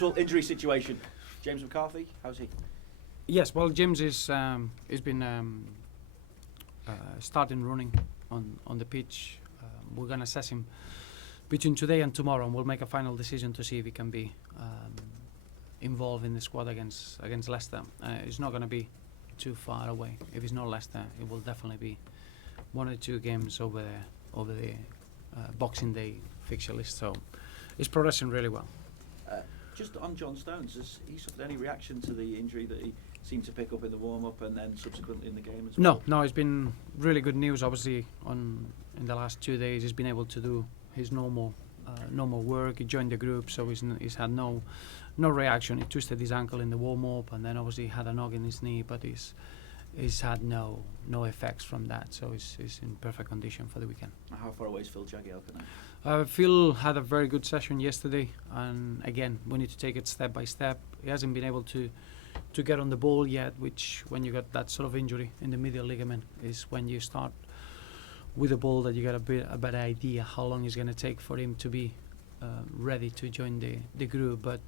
Well, injury situation. James McCarthy, how's he? Yes, well, James is been starting running on the pitch. We're gonna assess him between today and tomorrow, and we'll make a final decision to see if he can be involved in the squad against Leicester. It's not gonna be too far away. If it's not Leicester, it will definitely be 1 or 2 games over the Boxing Day fixture list. So it's progressing really well. Just on John Stones, has he suffered any reaction to the injury that he seemed to pick up in the warm-up and then subsequently in the game as well? No, it's been really good news. Obviously, in the last 2 days, he's been able to do his normal work. He joined the group, so he's had no reaction. He twisted his ankle in the warm-up, and then obviously had a knock in his knee, but he's had no effects from that. So he's in perfect condition for the weekend. How far away is Phil Jagielka now? Phil had a very good session yesterday, and again, we need to take it step by step. He hasn't been able to get on the ball yet, which when you got that sort of injury in the medial ligament is when you start with the ball that you get a better idea how long it's going to take for him to be ready to join the group. But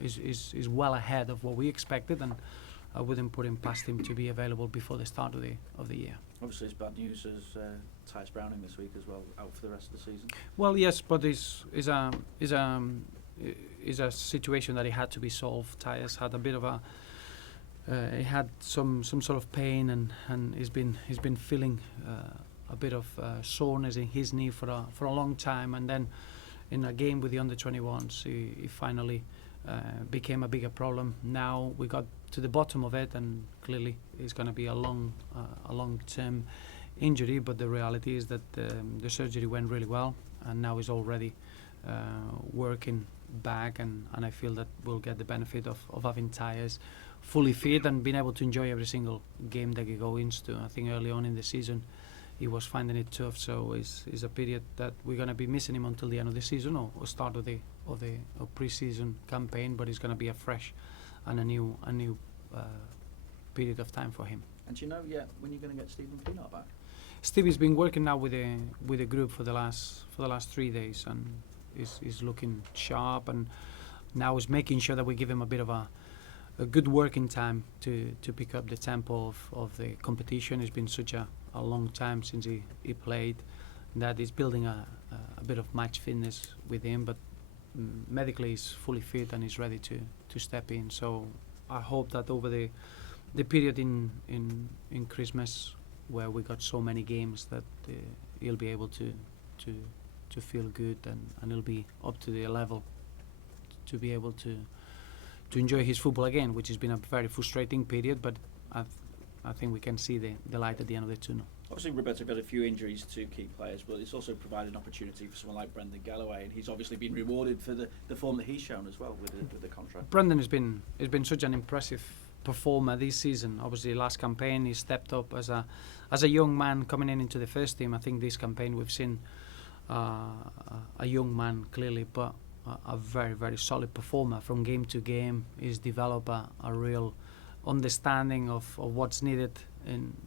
is well ahead of what we expected, and I wouldn't put him past him to be available before the start of the year. Obviously, it's bad news as Tyus Browning this week as well, out for the rest of the season. Well, yes, but is a situation that it had to be solved. Tyus had a bit of he had some sort of pain, and he's been feeling a bit of soreness in his knee for a long time, and then in a game with the under-21s, he finally became a bigger problem. Now we got to the bottom of it, and clearly it's going to be a long-term injury. But the reality is that the surgery went really well, and now he's already working back, and I feel that we'll get the benefit of having Tyus fully fit and being able to enjoy every single game that he goes into. I think early on in the season he was finding it tough, so it's a period that we're going to be missing him until the end of the season or start of the pre-season campaign. But it's going to be a fresh and a new period of time for him. And do you know yet when you're going to get Stephen Pienaar back? Stevie's been working now with the group for the last 3 days, and is looking sharp, and now is making sure that we give him a bit of a good working time to pick up the tempo of the competition. It's been such a long time since he played that he's building a bit of match fitness with him, but medically he's fully fit and he's ready to step in. So I hope that over the period in Christmas, where we got so many games, that he'll be able to feel good, and he'll be up to the level to be able to enjoy his football again, which has been a very frustrating period, but I think we can see the light at the end of the tunnel. Obviously, Roberto had a few injuries to key players, but it's also provided an opportunity for someone like Brendan Galloway, and he's obviously been rewarded for the form that he's shown as well with the contract. Brendan has been such an impressive performer this season. Obviously, last campaign he stepped up as a young man coming into the first team. I think this campaign we've seen a young man clearly, but a very, very solid performer from game to game. He's developed a real understanding of what's needed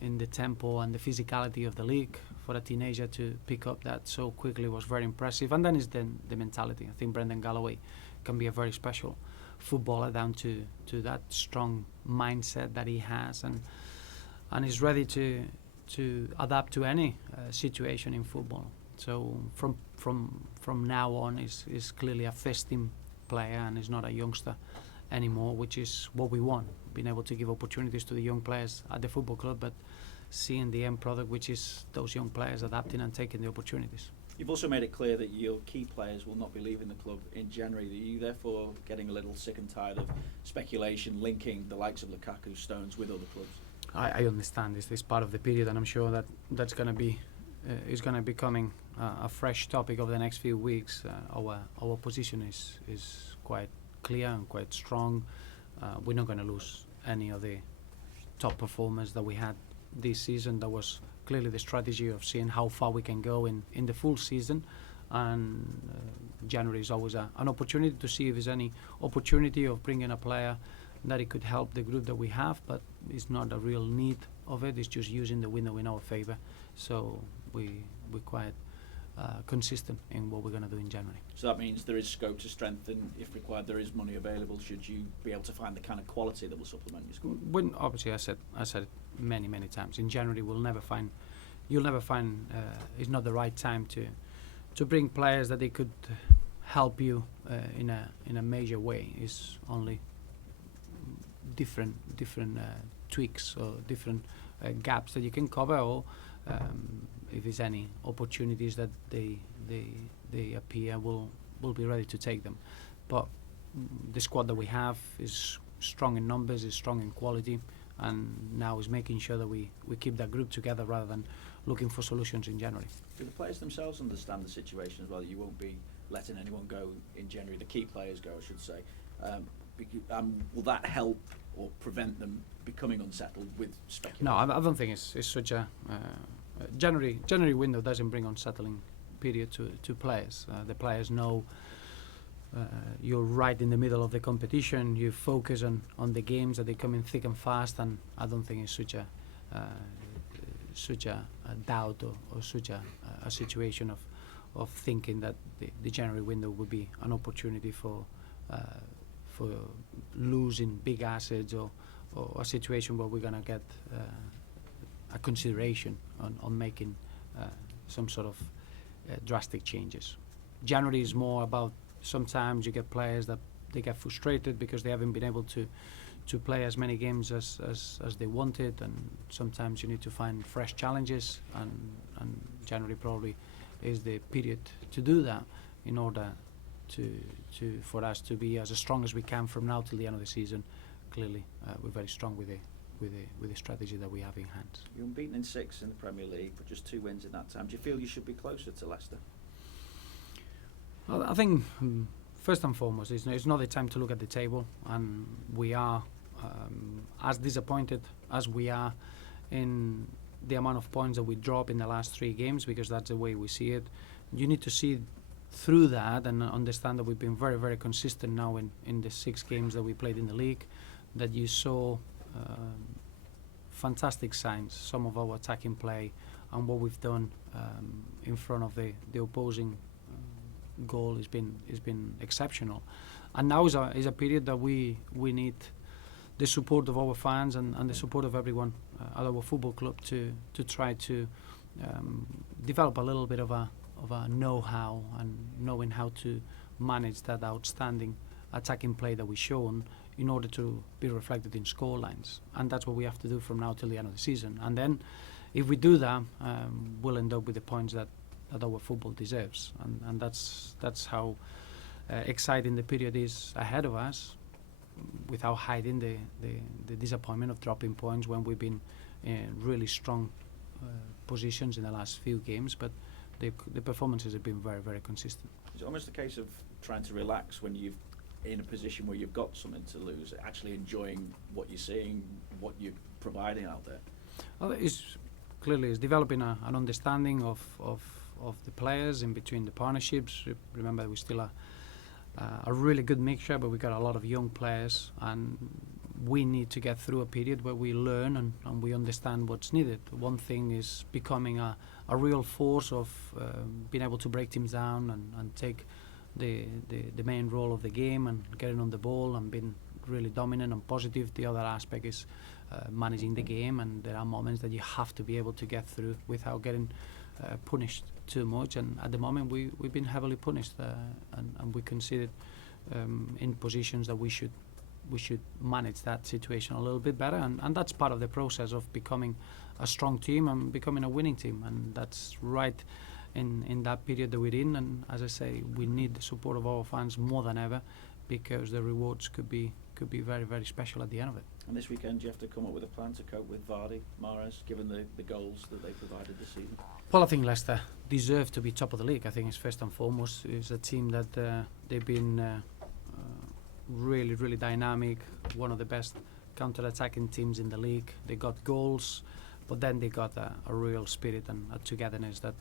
in the tempo and the physicality of the league. For a teenager to pick up that so quickly was very impressive. And then is the mentality. I think Brendan Galloway can be a very special footballer down to that strong mindset that he has, and is ready to adapt to any situation in football. So from now on, is clearly a first team player and is not a youngster anymore, which is what we want. Being able to give opportunities to the young players at the football club, but seeing the end product, which is those young players adapting and taking the opportunities. You've also made it clear that your key players will not be leaving the club in January. Are you therefore getting a little sick and tired of speculation linking the likes of Lukaku, Stones with other clubs? I understand this part of the period, and I'm sure that's going to be is going to be becoming a fresh topic over the next few weeks. Our position is quite clear and quite strong. We're not going to lose any of the top performers that we had this season. That was clearly the strategy of seeing how far we can go in the full season, and January is always an opportunity to see if there's any opportunity of bringing a player that it could help the group that we have, but it's not a real need of it. It's just using the window in our favour. So we're quite consistent in what we're going to do in January. So that means there is scope to strengthen if required. There is money available. Should you be able to find the kind of quality that will supplement your squad? When obviously I said it many times. In January you'll never find it's not the right time to bring players that they could help you in a major way. It's only different tweaks or different gaps that you can cover, or if there's any opportunities that they appear, we'll be ready to take them. But the squad that we have is strong in numbers, is strong in quality, and now is making sure that we keep that group together rather than looking for solutions in January. Do the players themselves understand the situation as well? You won't be letting anyone go in January. The key players go, I should say. Will that help or prevent them becoming unsettled with speculation? No, I don't think it's such a January window doesn't bring unsettling period to players. The players know you're right in the middle of the competition. You focus on the games that they come in thick and fast, and I don't think it's such a doubt or such a situation of thinking that the January window would be an opportunity for losing big assets or a situation where we're going to get a consideration on making some sort of drastic changes. January is more about, sometimes you get players that they get frustrated because they haven't been able to play as many games as they wanted, and sometimes you need to find fresh challenges, and January probably is the period to do that in order for us to be as strong as we can from now till the end of the season. Clearly, we're very strong with the strategy that we have in hand. You're unbeaten in 6 in the Premier League, but just 2 wins in that time. Do you feel you should be closer to Leicester? Well, I think first and foremost, it's not the time to look at the table, and we are as disappointed as we are in the amount of points that we drop in the last 3 games, because that's the way we see it. You need to see through that and understand that we've been very, very consistent now in the 6 games that we played in the league, that you saw fantastic signs, some of our attacking play and what we've done in front of the opposing goal has been exceptional. And now is a period that we need the support of our fans and the support of everyone at our football club to try to develop a little bit of a know-how and knowing how to manage that outstanding attacking play that we've shown in order to be reflected in score lines. And that's what we have to do from now till the end of the season. And then if we do that, we'll end up with the points that our football deserves. And that's how exciting the period is ahead of us, without hiding the disappointment of dropping points when we've been in really strong positions in the last few games. But the performances have been very, very consistent. It's almost a case of trying to relax when you're in a position where you've got something to lose, actually enjoying what you're seeing, what you're providing out there. Well, it's developing an understanding of the players in between the partnerships. Remember, we still are a really good mixture, but we got a lot of young players, and we need to get through a period where we learn and we understand what's needed. One thing is becoming a real force of being able to break teams down and take the main role of the game and getting on the ball and being really dominant and positive. The other aspect is managing the game, and there are moments that you have to be able to get through without getting punished too much. And at the moment we've been heavily punished, and we considered in positions that we should manage that situation a little bit better, and that's part of the process of becoming a strong team and becoming a winning team, and that's right in that period that we're in. And as I say, we need the support of our fans more than ever, because the rewards could be very, very special at the end of it. And this weekend you have to come up with a plan to cope with Vardy, Mahrez, given the goals that they provided this season. Well, I think Leicester deserve to be top of the league. I think it's first and foremost is a team that they've been really, really dynamic, one of the best counter-attacking teams in the league. They got goals, but then they got a real spirit and a togetherness that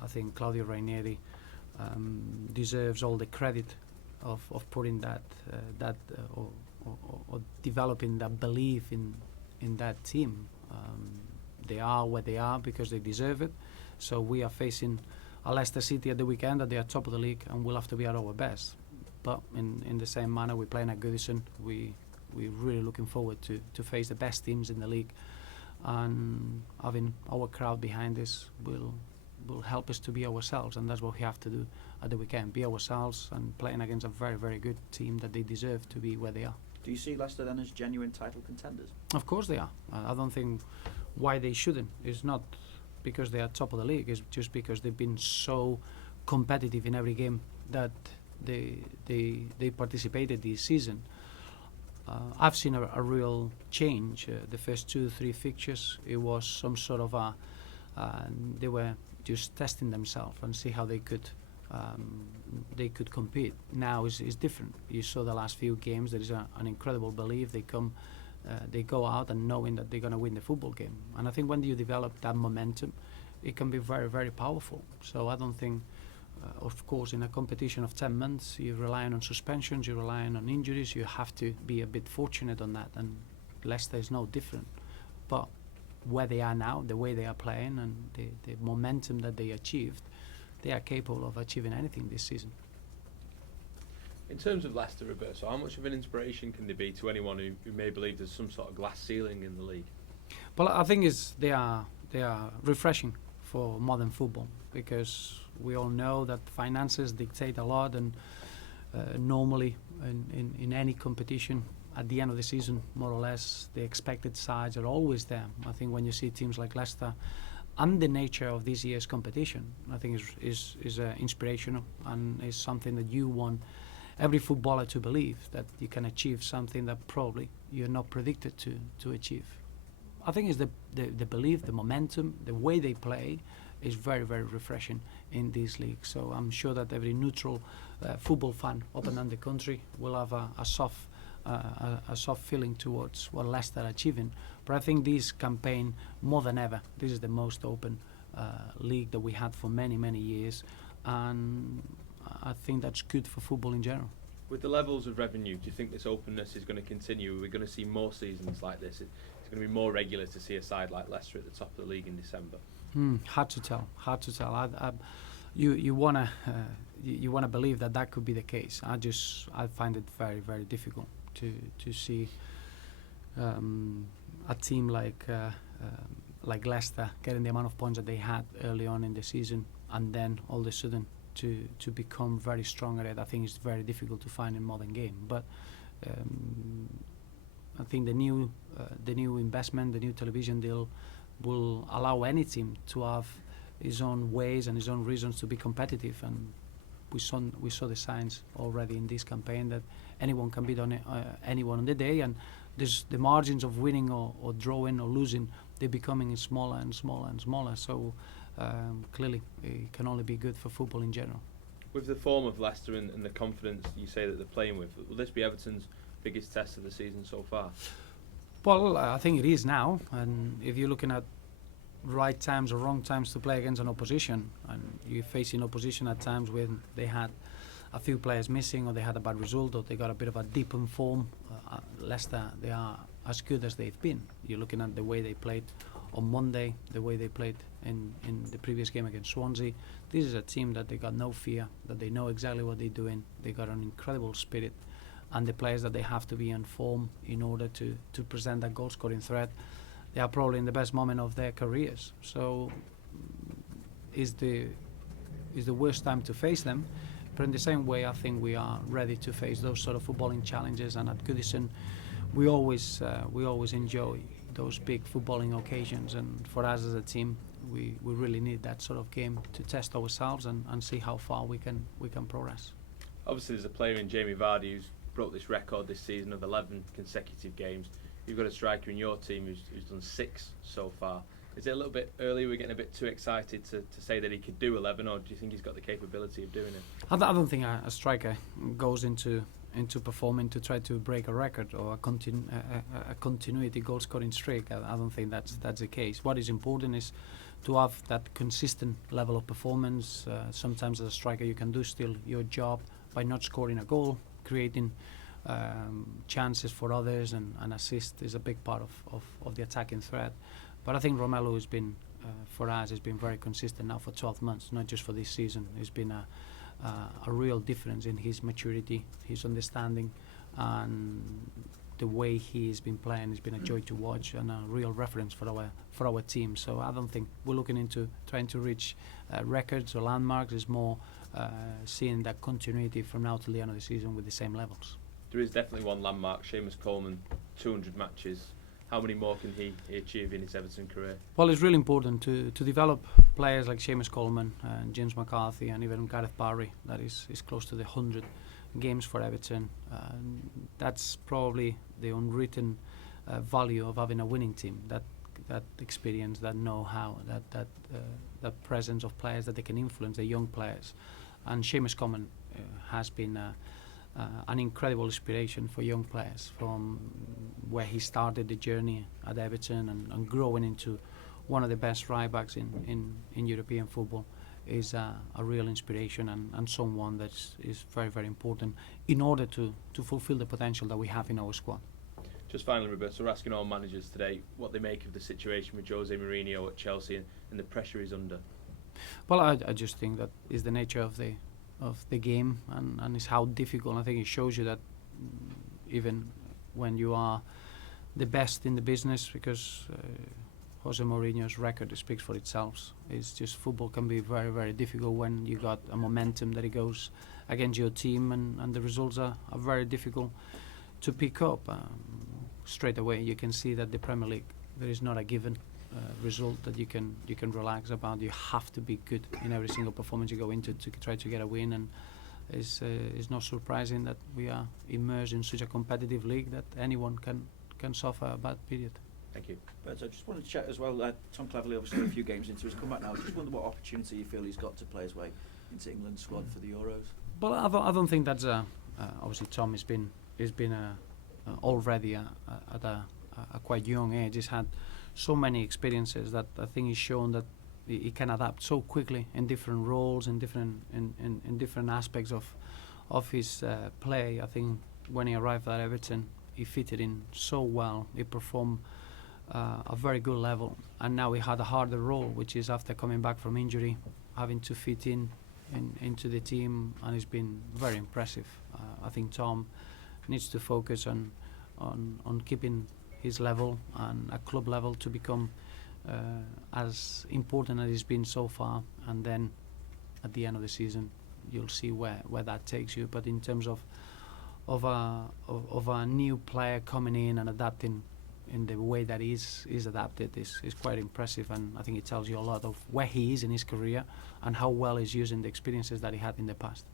I think Claudio Ranieri deserves all the credit of putting that or developing that belief in that team. They are where they are because they deserve it. So we are facing a Leicester City at the weekend that they are top of the league, and we'll have to be at our best. But in the same manner, we're playing at Goodison. We're really looking forward to face the best teams in the league, and having our crowd behind us will help us to be ourselves, and that's what we have to do at the weekend: be ourselves and playing against a very, very good team that they deserve to be where they are. Do you see Leicester then as genuine title contenders? Of course they are. I don't think why they shouldn't. It's not because they are top of the league. It's just because they've been so competitive in every game that they participated this season. I've seen a real change. The first 2-3 fixtures, it was some sort of they were just testing themselves and see how they could compete. Now is different. You saw the last few games. There is an incredible belief. They go out and knowing that they're going to win the football game. And I think when you develop that momentum, it can be very, very powerful. So I don't think, of course, in a competition of 10 months, you're relying on suspensions, you're relying on injuries. You have to be a bit fortunate on that. And Leicester is no different. But where they are now, the way they are playing, and the momentum that they achieved, they are capable of achieving anything this season. In terms of Leicester, Roberto, how much of an inspiration can they be to anyone who may believe there's some sort of glass ceiling in the league? Well, I think they are refreshing for modern football, because we all know that finances dictate a lot, and normally in any competition at the end of the season, more or less, the expected sides are always there. I think when you see teams like Leicester, and the nature of this year's competition, I think is inspirational, and is something that you want every footballer to believe, that you can achieve something that probably you're not predicted to achieve. I think it's the belief, the momentum, the way they play is very, very refreshing in this league. So I'm sure that every neutral football fan up and down the country will have a soft feeling towards what Leicester are achieving. But I think this campaign, more than ever, this is the most open league that we had for many, many years, and I think that's good for football in general. With the levels of revenue, do you think this openness is going to continue? Are we going to see more seasons like this? It's going to be more regular to see a side like Leicester at the top of the league in December. Hard to tell. You wanna believe that could be the case. I find it very, very difficult to see a team like Leicester getting the amount of points that they had early on in the season, and then all of a sudden to become very strong at it. I think it's very difficult to find in modern game. But I think the new investment, the new television deal, will allow any team to have his own ways and his own reasons to be competitive. And we saw the signs already in this campaign that anyone can beat anyone on the day, and there's the margins of winning or drawing or losing, they're becoming smaller and smaller and smaller. So clearly it can only be good for football in general. With the form of Leicester and the confidence you say that they're playing with, will this be Everton's biggest test of the season so far? Well, I think it is now, and if you're looking at right times or wrong times to play against an opposition, and you're facing opposition at times when they had a few players missing, or they had a bad result, or they got a bit of a dip in form, Leicester, they are as good as they've been. You're looking at the way they played on Monday, the way they played in the previous game against Swansea. This is a team that they got no fear, that they know exactly what they're doing. They got an incredible spirit, and the players that they have to be in form in order to present that goal-scoring threat, they are probably in the best moment of their careers. So is the worst time to face them, but in the same way, I think we are ready to face those sort of footballing challenges. And at Goodison, we always enjoy those big footballing occasions, and for us as a team, we really need that sort of game to test ourselves and see how far we can progress. Obviously, there's a player in Jamie Vardy who's broke this record this season of 11 consecutive games. You've got a striker in your team who's done 6 so far. Is it a little bit early? We're getting a bit too excited to say that he could do 11, or do you think he's got the capability of doing it? I don't think a striker goes into performing to try to break a record or a continuity goal-scoring streak. I don't think that's the case. What is important is to have that consistent level of performance. Sometimes as a striker you can do still your job by not scoring a goal, creating chances for others, and assist is a big part of the attacking threat. But I think Romelu has been for us has been very consistent now for 12 months, not just for this season. It's been a real difference in his maturity, his understanding, and the way he's been playing has been a joy to watch and a real reference for our team. So I don't think we're looking into trying to reach records or landmarks. It's more seeing that continuity from now till the end of the season with the same levels. There is definitely one landmark. Seamus Coleman, 200 matches. How many more can he achieve in his Everton career? Well, it's really important to develop players like Seamus Coleman and James McCarthy and even Gareth Barry, that is close to the 100 games for Everton. That's probably the unwritten value of having a winning team. That experience, that know-how, that presence of players that they can influence, the young players. And Seamus Coleman has been an incredible inspiration for young players from where he started the journey at Everton and growing into one of the best right backs in European football is a real inspiration and someone that is very, very important in order to fulfill the potential that we have in our squad. Just finally, Roberto, we're asking all managers today what they make of the situation with Jose Mourinho at Chelsea and the pressure he's under. Well, I just think that is the nature of the game and is how difficult. I think it shows you that even when you are the best in the business, because Jose Mourinho's record speaks for itself. It's just football can be very, very difficult when you got a momentum that it goes against your team and the results are very difficult to pick up. Straight away you can see that the Premier League, there is not a given result that you can relax about. You have to be good in every single performance you go into to try to get a win, and it's not surprising that we are immersed in such a competitive league that anyone can suffer a bad period. Thank you. But I just wanted to check as well, Tom Cleverley obviously a few games into his comeback now. I just wonder what opportunity you feel he's got to play his way into England's squad for the Euros. Well, I don't think that's obviously Tom has been already at a quite young age. He's had so many experiences that I think he's shown that he can adapt so quickly in different roles, in different aspects of his play. I think when he arrived at Everton, he fitted in so well. He performed a very good level, and now he had a harder role, which is after coming back from injury, having to fit into the team, and it's been very impressive. I think Tom needs to focus on keeping his level and at club level to become as important as he's been so far, and then at the end of the season you'll see where that takes you. But in terms of a new player coming in and adapting in the way that he's adapted is quite impressive, and I think it tells you a lot of where he is in his career and how well he's using the experiences that he had in the past.